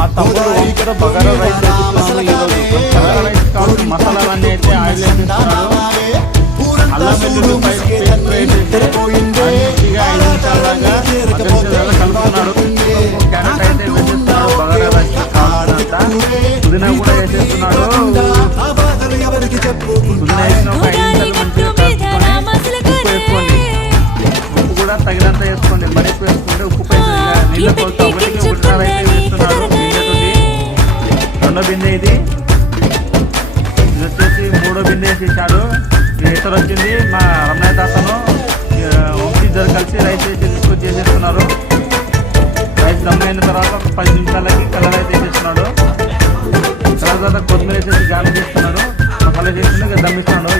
మా తమ్ముడు వంశతో బగారా రైస్ వేస్తున్నాడు. ఈరోజు బగారా రైస్ కావాల్సిన మసాలాలన్నీ అయితే ఆయిల్ వేసిస్తున్నాడు. అల్లం వెల్లుల్లి పేస్ట్ వేసేసి మంచిగా 5 నిమిషాల దాకా కలుపుతున్నాడు. క్యారెట్ అయితే వేసేస్తున్నాడు. బగారా రైస్ కావాల్సినంత పుదీనా కూడా వేసేస్తున్నాడు. పుదీనా వేసిన ఒక 5 నిమిషాలు మంచిగా కలుపుకొని ఉప్పు వేసుకోండి. ఉప్పు కూడా తగినంత వేసుకోండి. మరి ఎక్కువ వేసుకుంటే ఉప్పు పైన నీళ్ళ కొలత ఒకటిన్నర అయితే వేస్తున్నాడు. బిందెతోటి రెండో బిందె ఇది వచ్చేసి మూడో బిందె వేసేసాడు. ఇతరు వచ్చింది మా రమణయ్య తాతను వంశీ ఇద్దరు కలిసి రైస్ వేసి తీసుకొచ్చి చేసేస్తున్నారు. రైస్ దమ్ అయిన తర్వాత 10 నిమిషాలకి కలర్ అయితే వేసేస్తున్నాడు. తర్వాత కొత్తిమీర వేసేసి గాలి చేస్తున్నాడు. మసాలా చేస్తున్నాడు. దమ్మిస్తున్నాడు.